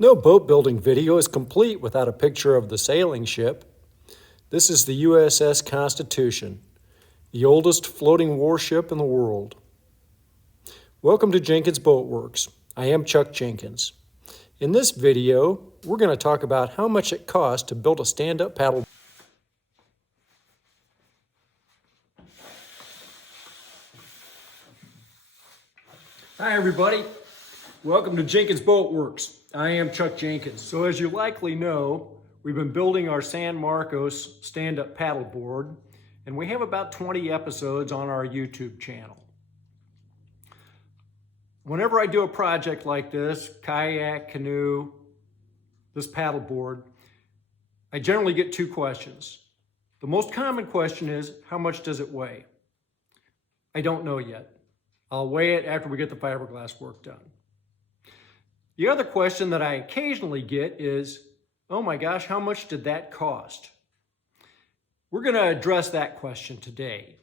No boat building video is complete without a picture of the sailing ship. This is the USS Constitution, the oldest floating warship in the world. Welcome to Jenkins Boat Works. I am Chuck Jenkins. In this video, we're going to talk about how much it costs to build a stand-up paddle. Hi everybody, welcome to Jenkins Boat Works. I am Chuck Jenkins. So as you likely know, we've been building our San Marcos stand-up paddleboard, and we have about 20 episodes on our YouTube channel. Whenever I do a project like this, kayak, canoe, this paddleboard, I generally get two questions. The most common question is, how much does it weigh? I don't know yet. I'll weigh it after we get the fiberglass work done. The other question that I occasionally get is, oh my gosh, how much did that cost? We're going to address that question today.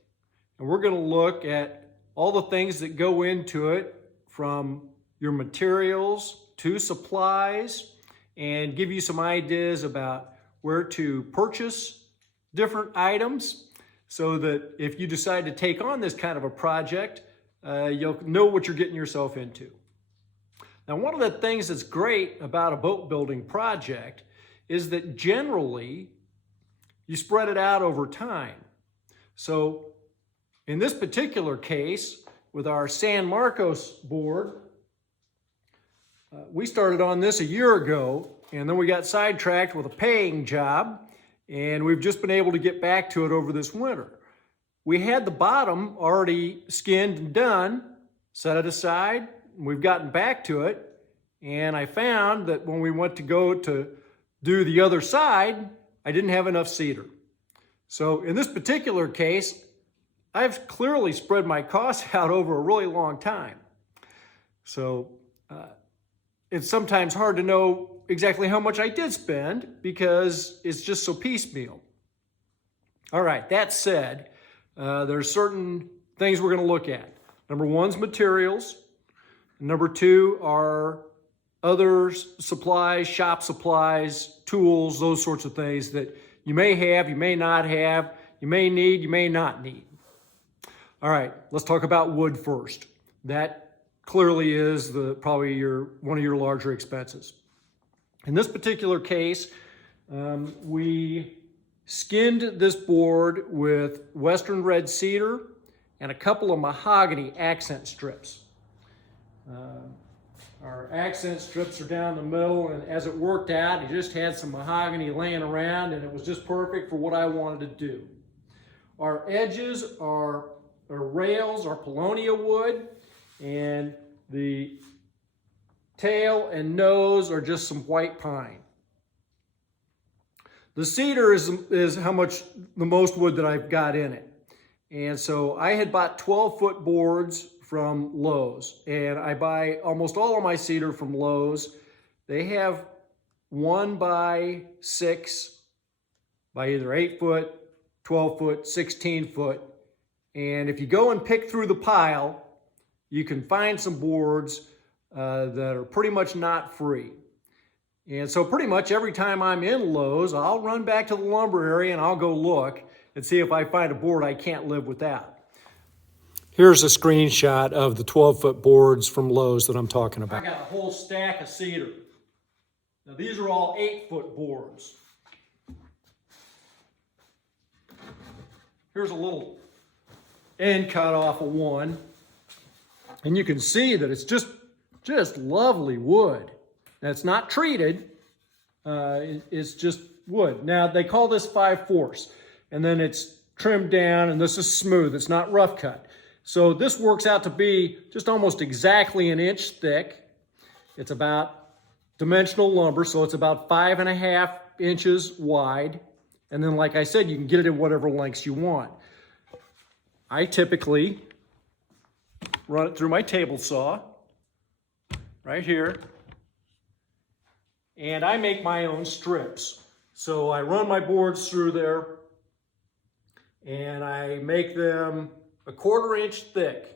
And we're going to look at all the things that go into it, from your materials to supplies, and give you some ideas about where to purchase different items so that if you decide to take on this kind of a project, you'll know what you're getting yourself into. Now, one of the things that's great about a boat building project is that generally you spread it out over time. So in this particular case, with our San Marcos board, we started on this a year ago, and then we got sidetracked with a paying job, and we've just been able to get back to it over this winter. We had the bottom already skinned and done, set it aside. We've gotten back to it, and I found that when we went to go to do the other side, I didn't have enough cedar. So in this particular case, I've clearly spread my costs out over a really long time. So it's sometimes hard to know exactly how much I did spend because it's just so piecemeal. All right, that said, there's certain things we're going to look at. Number one's materials. Number two are other supplies, shop supplies, tools, those sorts of things that you may have, you may not have, you may need, you may not need. All right, let's talk about wood first. That clearly is probably one of your larger expenses. In this particular case, we skinned this board with Western red cedar and a couple of mahogany accent strips. Our accent strips are down the middle, and as it worked out, I just had some mahogany laying around, and it was just perfect for what I wanted to do. Our edges are rails are Paulownia wood, and the tail and nose are just some white pine. The cedar is how much the most wood that I've got in it. And so I had bought 12-foot boards from Lowe's, and I buy almost all of my cedar from Lowe's. They have 1x6 by either 8-foot, 12-foot, 16-foot. And if you go and pick through the pile, you can find some boards that are pretty much not free. And so pretty much every time I'm in Lowe's, I'll run back to the lumber area and I'll go look and see if I find a board I can't live without. Here's a screenshot of the 12-foot boards from Lowe's that I'm talking about. I got a whole stack of cedar. Now these are all 8-foot boards. Here's a little end cut off of one. And you can see that it's just lovely wood. Now it's not treated, it's just wood. Now they call this 5/4, and then it's trimmed down, and this is smooth, it's not rough cut. So this works out to be just almost exactly an inch thick. It's about dimensional lumber, so it's about 5.5 inches wide. And then like I said, you can get it in whatever lengths you want. I typically run it through my table saw right here, and I make my own strips. So I run my boards through there, and I make them 1/4 inch thick.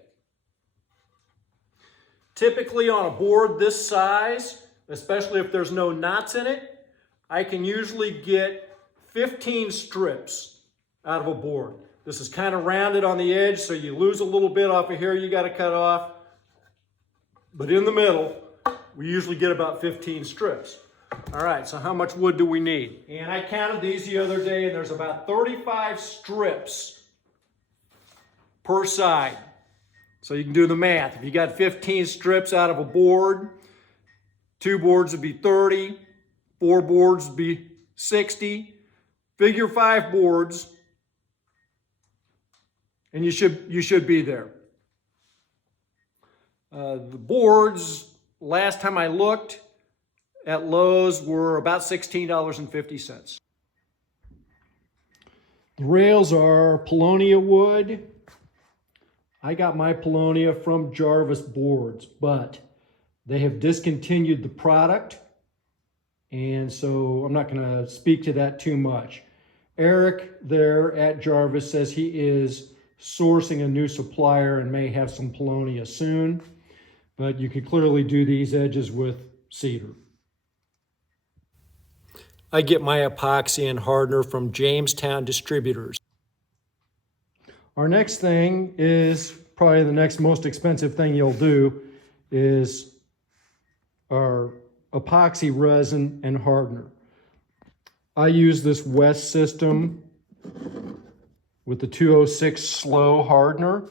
Typically on a board this size, especially if there's no knots in it, I can usually get 15 strips out of a board. This is kind of rounded on the edge, so you lose a little bit off of here you got to cut off. But in the middle, we usually get about 15 strips. All right, so how much wood do we need? And I counted these the other day, and there's about 35 strips per side. So you can do the math. If you got 15 strips out of a board, 2 boards would be 30, 4 boards would be 60. Figure 5 boards, and you should be there. The boards, last time I looked at Lowe's, were about $16.50. The rails are Polonia wood. I got my Polonia from Jarvis Boards, but they have discontinued the product, and so I'm not going to speak to that too much. Eric there at Jarvis says he is sourcing a new supplier and may have some Polonia soon, but you could clearly do these edges with cedar. I get my epoxy and hardener from Jamestown Distributors. Our next thing is probably the next most expensive thing you'll do is our epoxy resin and hardener. I use this West system with the 206 slow hardener.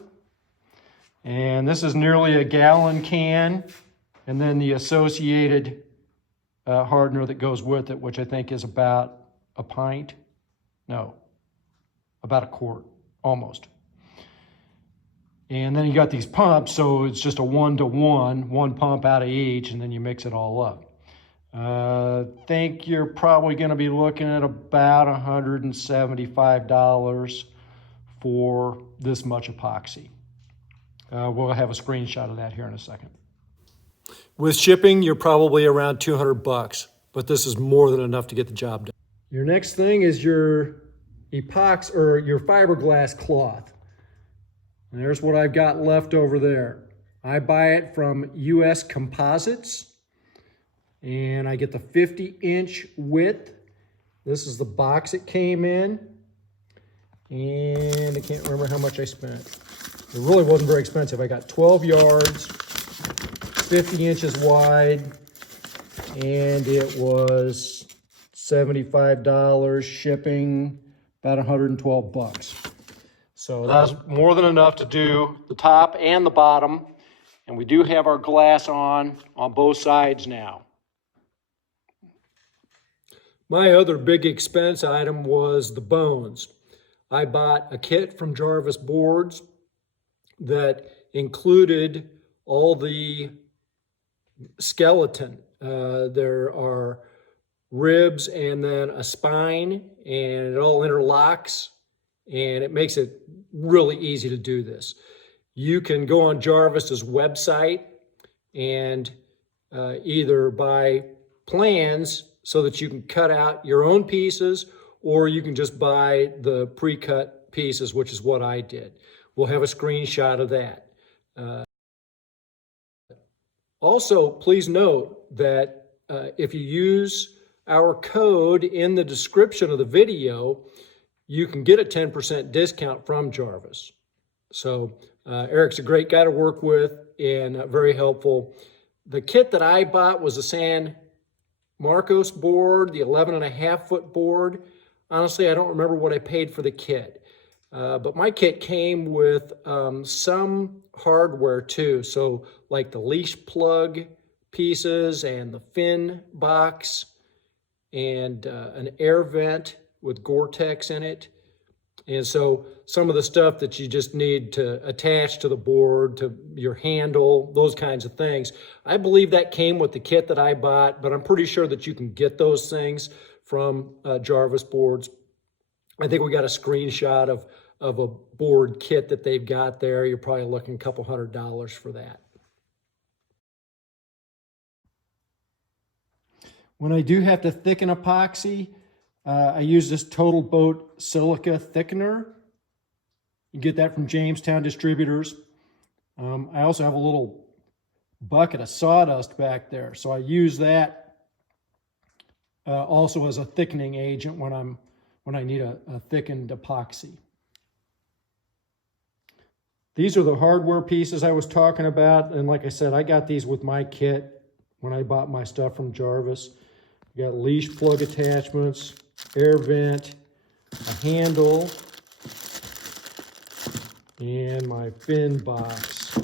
And this is nearly a gallon can. And then the associated hardener that goes with it, which I think is about a pint. No, about a quart, almost. And then you got these pumps, so it's just a 1-to-1, 1 pump out of each, and then you mix it all up. Think you're probably going to be looking at about $175 for this much epoxy. We'll have a screenshot of that here in a second. With shipping, you're probably around $200, but this is more than enough to get the job done. Your next thing is your epoxy or your fiberglass cloth. And there's what I've got left over there. I buy it from US Composites, and I get the 50-inch width. This is the box it came in, and I can't remember how much I spent. It really wasn't very expensive. I got 12 yards, 50 inches wide, and it was $75 shipping, about $112. So that's more than enough to do the top and the bottom. And we do have our glass on both sides now. My other big expense item was the bones. I bought a kit from Jarvis Boards that included all the skeleton. There are ribs and then a spine, and it all interlocks, and it makes it really easy to do this. You can go on Jarvis's website and either buy plans so that you can cut out your own pieces, or you can just buy the pre-cut pieces, which is what I did. We'll have a screenshot of that. Also, please note that if you use our code in the description of the video, you can get a 10% discount from Jarvis. So Eric's a great guy to work with and very helpful. The kit that I bought was a San Marcos board, the 11.5 foot board. Honestly, I don't remember what I paid for the kit. But my kit came with some hardware too. So like the leash plug pieces and the fin box and an air vent with Gore-Tex in it. And so some of the stuff that you just need to attach to the board, to your handle, those kinds of things. I believe that came with the kit that I bought, but I'm pretty sure that you can get those things from Jarvis Boards. I think we got a screenshot of a board kit that they've got there. You're probably looking a couple $100 for that. When I do have to thicken epoxy, I use this Total Boat silica thickener. You get that from Jamestown Distributors. I also have a little bucket of sawdust back there. So I use that also as a thickening agent when I need a thickened epoxy. These are the hardware pieces I was talking about. And like I said, I got these with my kit when I bought my stuff from Jarvis. I got leash plug attachments, air vent, a handle, and my fin box.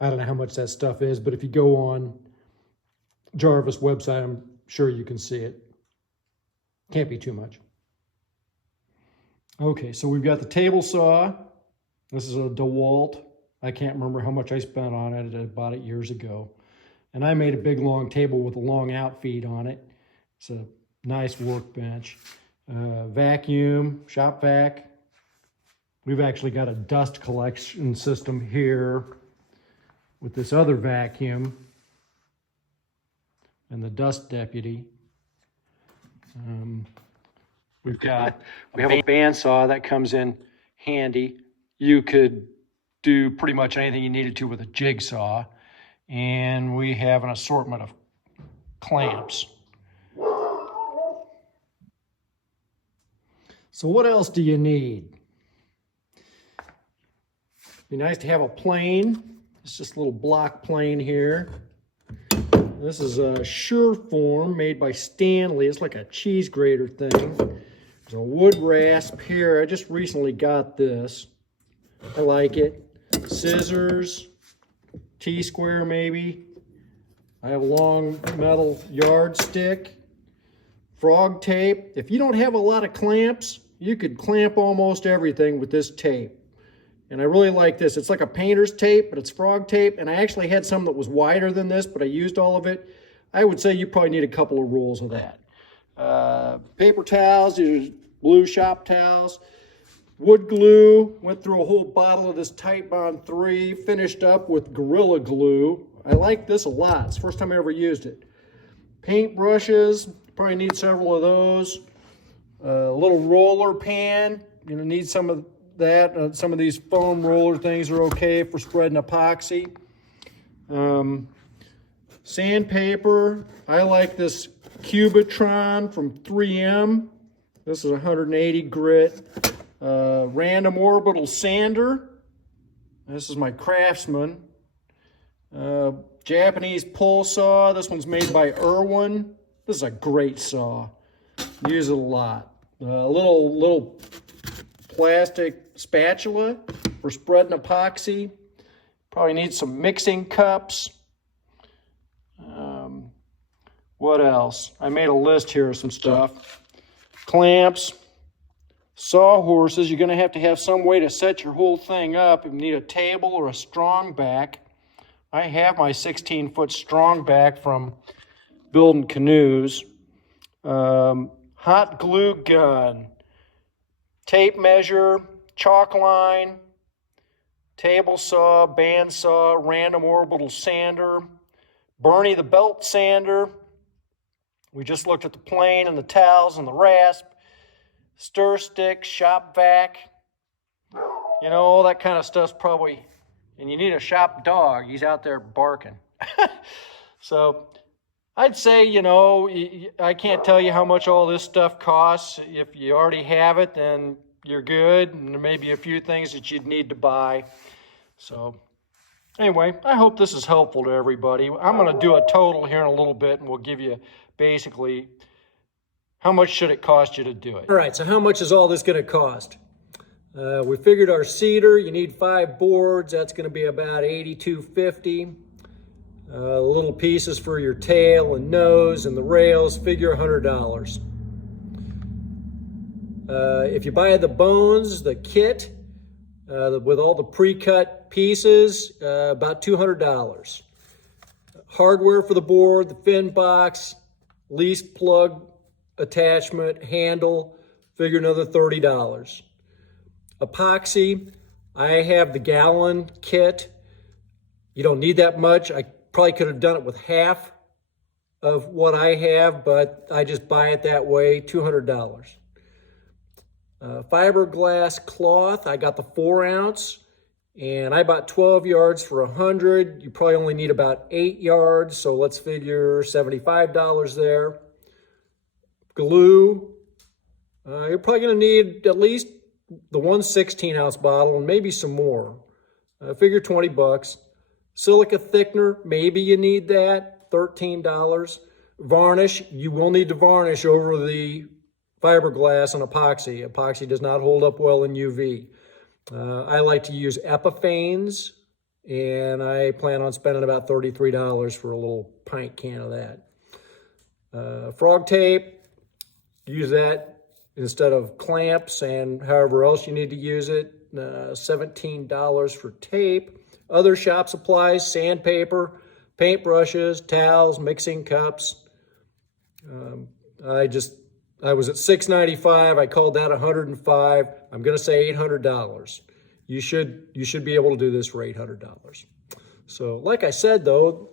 I don't know how much that stuff is, but if you go on Jarvis website, I'm sure you can see it. Can't be too much. Okay, so we've got the table saw. This is a DeWalt. I can't remember how much I spent on it. I bought it years ago. And I made a big long table with a long outfeed on it. It's a nice workbench. Vacuum, shop vac. We've actually got a dust collection system here with this other vacuum and the dust deputy. We have a bandsaw that comes in handy. You could do pretty much anything you needed to with a jigsaw. And we have an assortment of clamps. So what else do you need? Be nice to have a plane. It's just a little block plane here. This is a Sureform made by Stanley. It's like a cheese grater thing. There's a wood rasp here. I just recently got this. I like it. Scissors, T-square maybe. I have a long metal yardstick. Frog tape. If you don't have a lot of clamps, you could clamp almost everything with this tape. And I really like this. It's like a painter's tape, but it's frog tape. And I actually had some that was wider than this, but I used all of it. I would say you probably need a couple of rolls of that. Paper towels, these are blue shop towels. Wood glue, went through a whole bottle of this Tight Bond 3, finished up with Gorilla Glue. I like this a lot. It's the first time I ever used it. Paint brushes, probably need several of those. A little roller pan, you're gonna need some of that. Some of these foam roller things are okay for spreading epoxy. Sandpaper, I like this Cubitron from 3M. This is 180 grit. Random orbital sander. This is my Craftsman. Japanese pull saw. This one's made by Irwin. This is a great saw. Use it a lot. Little plastic spatula for spreading epoxy. Probably need some mixing cups. What else? I made a list here of some stuff. Clamps, sawhorses. You're going to have some way to set your whole thing up. If you need a table or a strong back. I have my 16-foot strong back from building canoes. Hot glue gun, tape measure, chalk line, table saw, band saw, random orbital sander, Bernie the belt sander. We just looked at the plane and the towels and the rasp, stir stick, shop vac. You know, all that kind of stuff's probably, and you need a shop dog. He's out there barking. So I'd say, you know, I can't tell you how much all this stuff costs. If you already have it, then you're good. And there may be a few things that you'd need to buy. So anyway, I hope this is helpful to everybody. I'm going to do a total here in a little bit, and we'll give you basically how much should it cost you to do it. All right, so how much is all this going to cost? We figured our cedar, you need 5 boards. That's going to be about $82.50. Little pieces for your tail and nose and the rails, figure $100. If you buy the bones, the kit, with all the pre-cut pieces, about $200. Hardware for the board, the fin box, lease plug attachment, handle, figure another $30. Epoxy, I have the gallon kit. You don't need that much. I probably could have done it with half of what I have, but I just buy it that way, $200. Fiberglass cloth, I got the 4 ounce. And I bought 12 yards for $100. You probably only need about 8 yards, so let's figure $75 there. Glue, you're probably going to need at least the 1 16-ounce bottle and maybe some more. Figure 20 bucks. Silica thickener, maybe you need that, $13. Varnish, you will need to varnish over the fiberglass and epoxy. Epoxy does not hold up well in UV. I like to use Epiphanes, and I plan on spending about $33 for a little pint can of that. Frog tape, use that instead of clamps and however else you need to use it. $17 for tape. Other shop supplies, sandpaper, paintbrushes, towels, mixing cups. I was at $6.95. I called that $105. I'm going to say $800. You should be able to do this for $800. So like I said, though,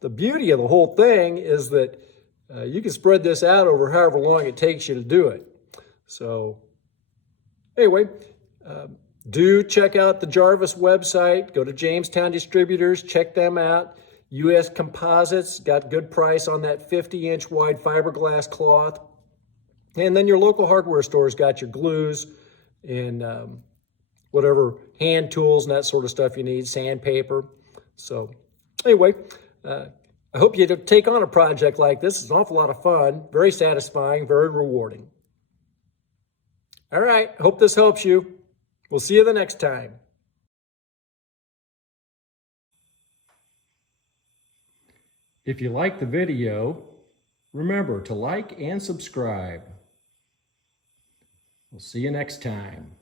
the beauty of the whole thing is that you can spread this out over however long it takes you to do it. So anyway, do check out the Jarvis website. Go to Jamestown Distributors. Check them out. U.S. Composites got good price on that 50-inch wide fiberglass cloth. And then your local hardware store's got your glues and whatever hand tools and that sort of stuff you need, sandpaper. So anyway, I hope you take on a project like this. It's an awful lot of fun, very satisfying, very rewarding. All right, hope this helps you. We'll see you the next time. If you like the video, remember to like and subscribe. We'll see you next time.